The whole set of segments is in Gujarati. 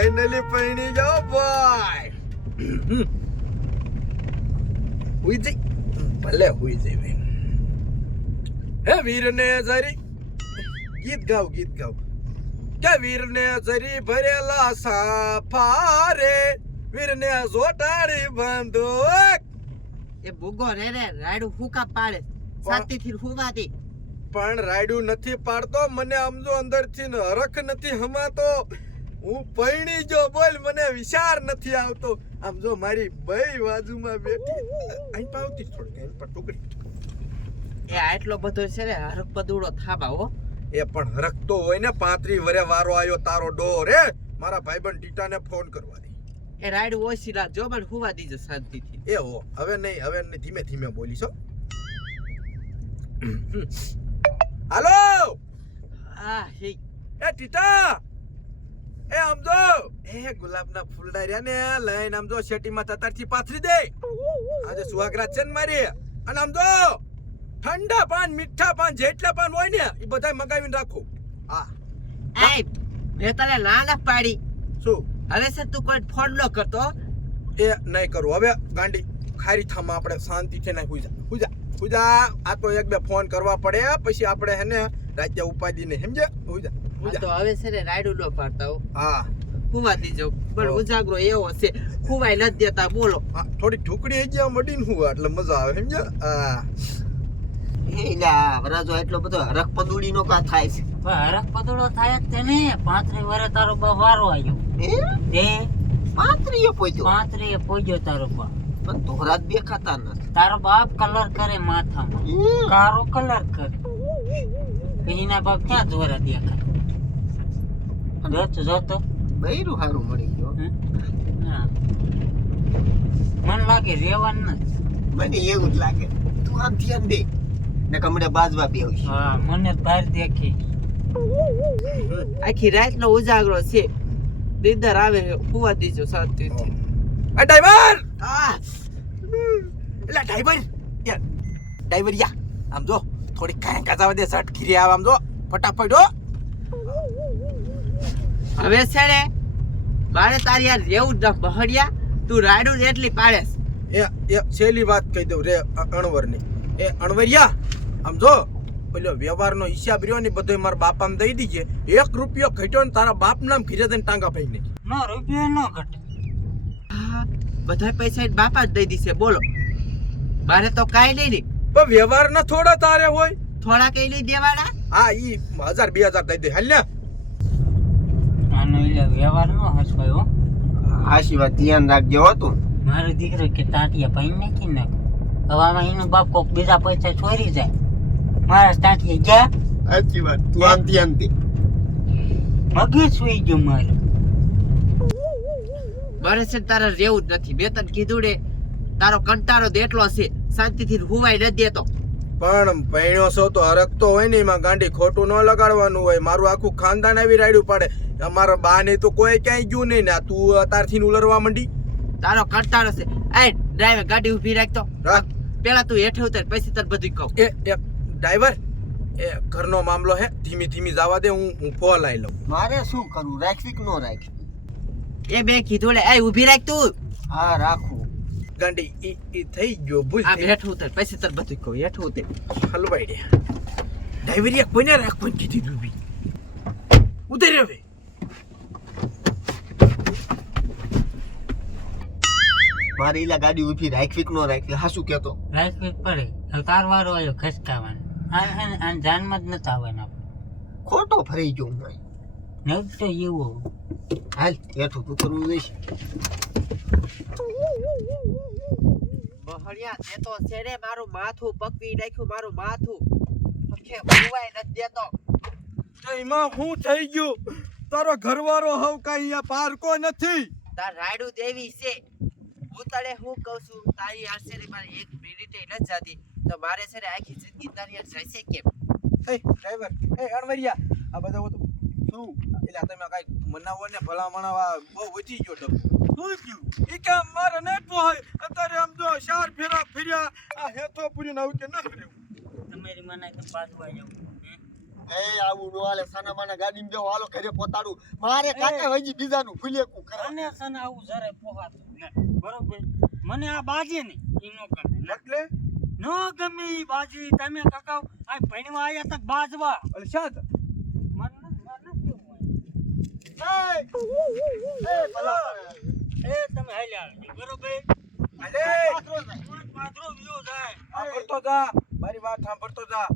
ફાઇનલી પૈણી જાઓ ભાઈ. હુઈ જઈ. ભલે હુઈ જઈ બેન હે વીરને જરી. ગીત ગાવ ગીત ગાવ. કે વીરને જરી ભરેલા સાફા રે વીરને જોટાડી બંદૂક એ ભૂગો રે રે રાયડું ફૂકા પાડે. સાતીથી હુવાતી પણ રાયડું નથી પાડતો મને સમજો અંદરથી હરખ નથી હમાતો. હું પૈણી જો બોલ મને વિચાર નથી આવતો. આમ જો મારી બઈ બાજુમાં બેઠી. અહીં પાવતી થોડીક અહીં પર ટુકડી. એ આટલો બધો છે ને હરક પદુડો થાબા હો. એ પણ હરકતો હોય ને પાંત્રી વરે વારો આવ્યો તારો ડોર હે મારા ભાઈબંધ ટીટાને ફોન કરવા દે. એ રાઈડ ઓછી રાખજો મને હુવા દીજો શાંતિથી. એ હો હવે નહીં હવે નહીં ધીમે ધીમે બોલીશો હાલો! આ હે. એ ટીટા! એ આમ જો એ ગુલાબના ફૂલ ડાર્યા ને લઈને આમ જો શેટીમાં તતારથી પાથરી દે. આજે સુહાગરા છે ને મારી. અને આમ જો ઠંડા પાન મીઠા પાન જેટલા પાન હોય ને એ બધા મગાવીને રાખો. હા. એ મેં તને ના ના પાડી. શું? હવે સર તું કોઈ ફોન ન કરતો એ નહીં કરું. હવે ગાંડી ખારી થામાં આપણે શાંતિથી ના હુઈ હુજા હુજા આ તો એક બે ફોન કરવા પડે પછી આપણે હેને રાત્યા ઉપાદી ને સમજે હુઈ જા. હુઈ આ તો હવે છે ને રાયડું નો પાડતા હો. હા. હુવા દીજો. પણ ઉજાગરો એવો છે. હુવાય નથી દેતા બોલો. થોડી ઢુકડી જ્યાં મડીને હું એટલે મજા આવે સમજ? હા. એલા વરાજો એટલો બધો હરખ પદુડી નો કા થાય છે? પણ હરખ પદડો થાય જ તે ને. પાંત્રી વરે તારો બા વારો આવ્યો હે? તે એ પોઈજો પાંત્રી પોગ્યો તારો બા પણ ધોરાત દેખાતા નથી. તારો બાપ કલર કરે માથામાં. હમ. કારો કલર કરે. એના બાપ ક્યાં ધોરા દેખાય જોતો જોતો. બૈરું સારું મળી ગયો. મન લાગે રેવાનું મને એવું જ લાગે. તું આમ ધ્યાન દે. ને કમડે બાજવા આવશે હા મને બહાર દેખી. આખી રાત નો ઉજાગરો છે. દીદાર આવે હુવા દીજો શાંતિથી એ ડ્રાઈવર! એટલે ડ્રાઈવર યાર ડ્રાઈવર યા. આમ જો થોડી કાંઈ કાચાવા દે શર્ટ ઘીરી આવ આમ જો. ફટાફટ હો. હવે છે ને મારે તારી યાર રેવું જ ન બહડિયા તું રાયડું જ એટલી પાડેસ. એ એ છેલ્લી વાત કહી દઉં રે અણવરની. એ અણવરિયા આમ જો પેલો વ્યવહારનો હિસાબ રહ્યો ને બધો મારા બાપાને દઈ દીજે. એક રૂપિયો ઘટ્યો ને તારા બાપ નામ ઘીરે દઈને ટાંગા ભાઈ ને નો રૂપિયો નો ઘટે. હા બધા પૈસા બાપા જ દઈ દીશે બોલો. મારે તો કાંઈ નહીં નહીં પણ વ્યવહાર ના થોડા તારે હોય. થોડા કઈ નહીં દેવાના? હા ઈ હજાર બે હજાર દઈ દે. હાલ ને આનો એટલે વ્યવહાર નો હસવાય હો. આશી વાત ધ્યાન રાખજો હો તું. મારો દીકરો કે તાટિયા ભાઈ નાખી નાખ. હવે આમાં એનું બાપ કોક બીજા પૈસા છોડી જાય. મારા તાટિયા ગયા. સાચી વાત તું આમ ધ્યાન દે મગજ સુઈ ગયો મારું. મારે છે તારે રેવું જ નથી. મેં તને કીધું ને તારો કંટાળો તો એટલો છે. શાંતિથી હુવાય નથી દેતો. પણ પૈણ્યો છો તો હરકતો હોય ને એમાં ગાંડી ખોટું ન લગાડવાનું હોય. મારું આખું ખાનદાન આવી રાડ્યું પડે. અમારા બા ને તો કોઈ ક્યાંય ગયું નહીં ને આ તું અતારથી ઉલરવા માંડી. તારો કંટાળો છે એ ડ્રાઈવર ગાડી ઊભી રાખતો રાખ. પેલા તું હેઠે ઉતર પછી તર બધું કહું. એ એ ડ્રાઈવર એ ઘરનો મામલો હે. ધીમી ધીમી જવા દે હું હું ફોન આવી લઉં. મારે શું કરવું? રાખવી કે ન રાખવી? એ બે કીધું લે એ ઊભી રાખ તું. હા રાખું. ગાંડી ઈ ઈ થઈ ગયો ભૂલ થઈ. હેઠું ઉતર પછી તને બધું કહું હેઠું ઉતર. હલવાઈ દે ડ્રાઈવરિયા કોઈને રાખવાની કીધી તું બી? ઉતર હવે. મારે એલા ગાડી ઊભી રાખવી કે ન રાખવી? હા કેતો રાખવી પડે. હવે તાર વારો આવ્યો ખસકાવાનો. આ હે ને આને જાનમાં જ નતા આવવાના ખોટો ફરી ગયો હું નવ તો એવો. હાલ હેઠું તું કરવું જોઈશ બહણિયા તે તો છે મારું માથું પકવી નાખ્યું મારું માથું. પખે ભૂવાય નથી દેતો. એમાં હું થઈ ગયું? તારો ઘરવાળો હવ કાંઈ અહીંયા પારકો નથી? તાર રાયડું દેવી છે. હું તને હું કહું છું? તારી આશરે મારે એક મિનિટે ન જાતી. તો મારે છે ને આખી જિંદગી તારી રહેશે કેમ? એ ડ્રાઈવર એ અણવરિયા આ બધા તો શું? એટલે તમે કઈ મનાવો ને ભલા મનાવા બહુ વધી ગયો ડબ્બો શું થયું એ કામ મારે નહીં પોહાય અત્યારે આમ જો ચાર ફેરા ફેર્યા આ હેતો પૂરી ના કે ન ફર્યું તમારી મનાય તો પાછવા જાવ એ આવું નો સાના માના ગાડીમાં બેહો હાલો ઘરે પોતાડું. મારે કાકા હજી બીજાનું ફૂલેકું કરે. અને સને આવું જરે પોહાતું બરોબર? મને આ બાજે ને ઈ કરે એટલે? ન ગમે બાજી. તમે કકાવ આ ભણવા આયા તક બાજવા. શા મારી વાત સાંભળતો જા?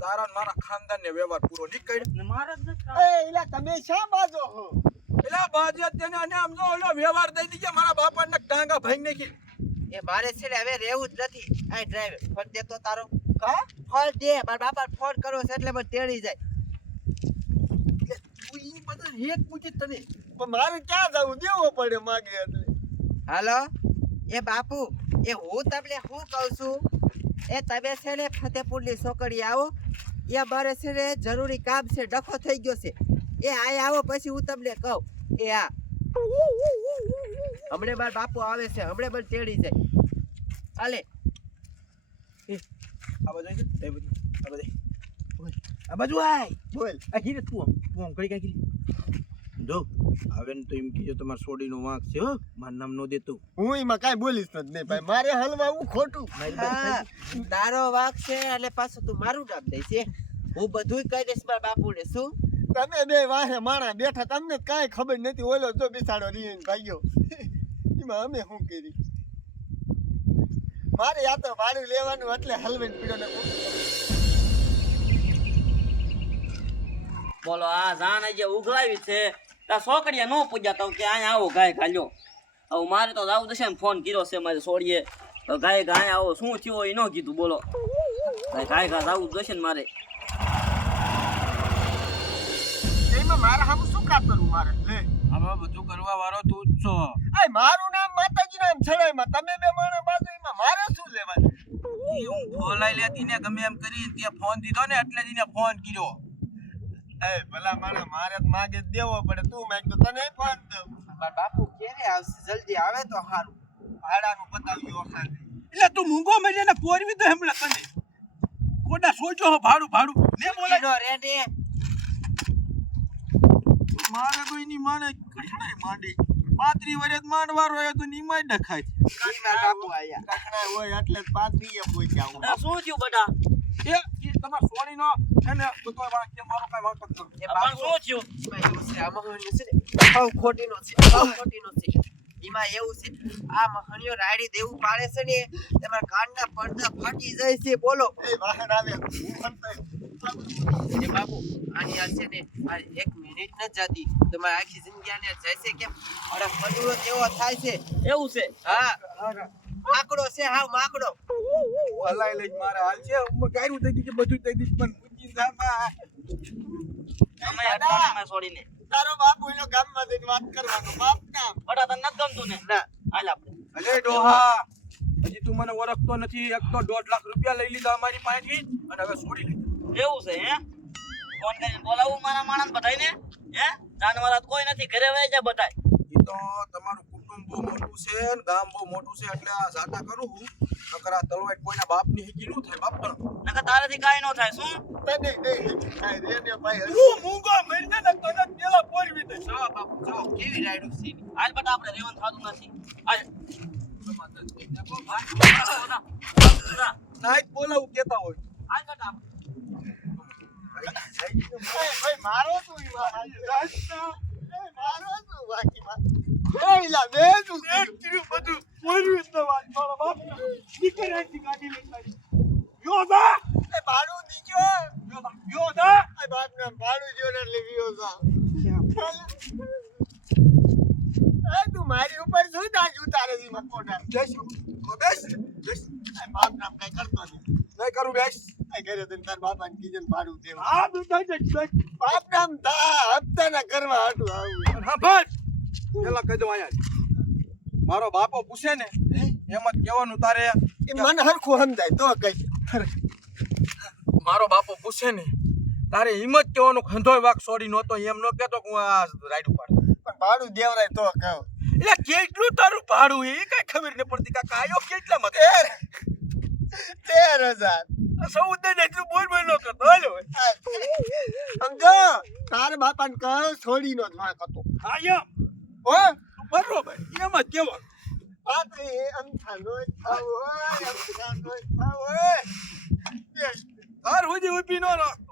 તારા મારા ખાનદાન ને વ્યવહાર પૂરો નીકળ મારે એલા તમે શા બાજો હો એટલે બાજે તેને અને આમ જો ઓલો વ્યવહાર દઈ દીધો મારા બાપા ટાંગા ભાઈ નાખી એ મારે છે હવે રહેવું જ નથી આ ડ્રાઈવર ફોન દે તો તારો કા ફોન દે બાપા ફોન કરો છે એટલે મને તેડી જાય હેત પૂછી તને પણ મારે ક્યાં જવું? દેવો પડે માગે એટલે. હાલો? એ બાપુ એ હું તમને શું કહું છું? એ તમે છે ને ફતેપુરની છોકરી આવો. એ મારે છે ને જરૂરી કામ છે ડખો થઈ ગયો છે. એ આ આવો પછી હું તમને કહું. એ હા હમણે મારા બાપુ આવે છે હમણે મને તેડી જાય. હાલે. આ બાજુ આ બાજુ. આ બાજુ. આય. બોલ. આ હીરે તું આમ તું આમ કઈ કઈ જો આવે ને તો એમ કીજો તમારા સોડીનો વાંક છે હો. મારું નામ નો દેતું. હું એમાં કાંઈ બોલીશ જ નહીં ભાઈ. મારે હલવા હું ખોટું તારો વાંક છે એટલે પાછું તું મારું નામ દઈશ. હું બધું કહી દઈશ મારા બાપુને શું? તમે બે વાહે માણા બેઠા તમને કાંઈ ખબર નથી. ઓલો જો બિસાડો રીન ભાગ્યો એમાં અમે શું કરી? મારે આ તો ભાડું લેવાનું એટલે હલવેન પીડો ને બોલો આ જાણ જે ઉઘલાવી છે. તા છોકરીએ નો પૂજ્યા તો કે અહીંયા આવો ગાય ખાલ્યો હવે મારે તો જાવું જશે ને ફોન કર્યો છે મારે છોડીએ. તો ગાય ગાય આવો શું થયો એ ન કીધું બોલો. ગાય ગા જાવું જશે ને મારે. એમાં મારે હામું શું કામ કરવું મારે? લે. આમાં બધું કરવા વાળો તું જ છો. આ મારું નામ માતાજી નામ છડાયમાં તમે બે માણા બાજુ એમાં મારે શું લેવાનું? હું બોલાઈ લેતી ને ગમે એમ કરી ત્યાં ફોન દીધો ને એટલે જ એને ફોન કર્યો. એ ભલા માણા મારે તો માગે દેવો પડે. તું માંગ તો તને ફોન દઉં. મારા બાપુ ક્યારે આવશે? જલ્દી આવે તો સારું ભાડાનું બતાવ્યું ઓખાને. એટલે તું મૂંગો મળી પોરવી તો હેમલા તને. કોડા સોચો ભાડું ભાડું. ને બોલાય. કીનો રે ને. મારે કોઈ એની માને કઠણાઈ માંડી. પાંત્રી વરસ માંડ હોય તો નીમાય ડખાય ઈ મારા બાપુ આયા કઠણા હોય એટલે પાત્રીએ પહોંચ્યા હું આ શું થયું બટા એ ઈ તમાર સોડીનો છે ને બધો વાંક કે મારો કાંઈ વાંક કરો એ બાપ શું થયું? એવું છે આ મહાણિયો છે ને હાવ ખોટીનો છે હાવ ખોટીનો છે. એમાં એવું છે આ મહાણિયો રાડી દેવું પાડે છે ને તમારા કાનના પડદા ફાટી જાય છે બોલો. એ વાહન આવે હું એ બાપુ આની આ છે ને આ એક મિનિટ ન જાતી. તમારી આખી જિંદગી આને છે કેમ? અરે મજૂરો જેવો થાય છે. એવું છે? હા. માકડો છે હાવ માકડો. હલાઈ લઈ મારે હાલ છે. હું ગાયરું થઈ ગયું બધું થઈ ગયું પણ મૂકી જામાં અમે અઠવાડિયામાં છોડીને. તારો બાપ ઓલો ગામમાં જઈને વાત કરવાનો બાપ નામ બટા તને નથી ગમતું ને? ના. હાલ આપણે. અલે ડોહા હજી તું મને ઓળખતો નથી એક તો દોઢ લાખ રૂપિયા લઈ લીધા અમારી પાસેથી અને હવે છોડી લીધા. એવું છે હે? ફોન કરીને બોલાવું મારા માણસ બધાયને હે? જાનવર કોઈ નથી ઘરે વહી જાય બધાય. એ તો તમારું બહુ મોટું છે ને ગામ બહુ મોટું છે એટલે આ જાતા કરું હું. નકર આ તલવાટ કોઈના બાપની હિકી નું થાય બાપ પણ. નકર તારાથી કાંઈ ન થાય શું? તને નહીં થાય રે ને ભાઈ હું મૂંગો મરીને ને તને પેલા પોરવી દઈશ. જો બાપુ જો કેવી રાઈડ છે. આજ બટા આપણે રેવન થતું નથી હાલ નાઈટ બોલાવું કેતા હોય હાલ બટા ભાઈ મારો શું ઈ વાત? એ મારો શું બાકીમાં? એ ઈલા બે શું એક કર્યું બધું પોરવી જ ન વાત મારા બાપ નીકળ્યાથી કાઢી લેતા યોદા એ ભાડું દીજો યોદા યોદા એ બાપ નામ ભાડું જો ને એટલે વિયો જા એ તું મારી ઉપર શું દાજ ઉતારે છે મકોડા જઈશ બેસ બેસ એ બાપ નામ કઈ કરતો નહીં નહીં કરું બેસ. ઘરે તને તાર બાપાને કીધું પાડું ભાડું આ છે બેસ બાપ નામ તા હપ્તાના કરવા હાટું આવું. હા બસ પેલા કહી દઉં અહીંયા મારો બાપો પૂછે ને એમ જ કહેવાનું તારે. એ મને હરખું સમજાય તો કઈ મારો બાપો પૂછે ને તારે હિંમત કહેવાનું ખંધોય વાક છોડી નહોતો એમ ન કહેતો કે હું આ રાઈડ ઉપાડ. પણ ભાડું દેવરાય તો કહો. એટલે કેટલું તારું ભાડું એ? કઈ ખબર ન પડતી કાકા આયો કેટલા મત તેર હજાર. સૌદન એટલું બોલ બોલ નો કરતો. હાલો. અંકા તાર બાપાને ક છોડી નો ધવા કરતો હા? યમ ઓ બરોબર. એમ જ કેવો પાતે આમ થાનો થાવો ઊભી નો રાખ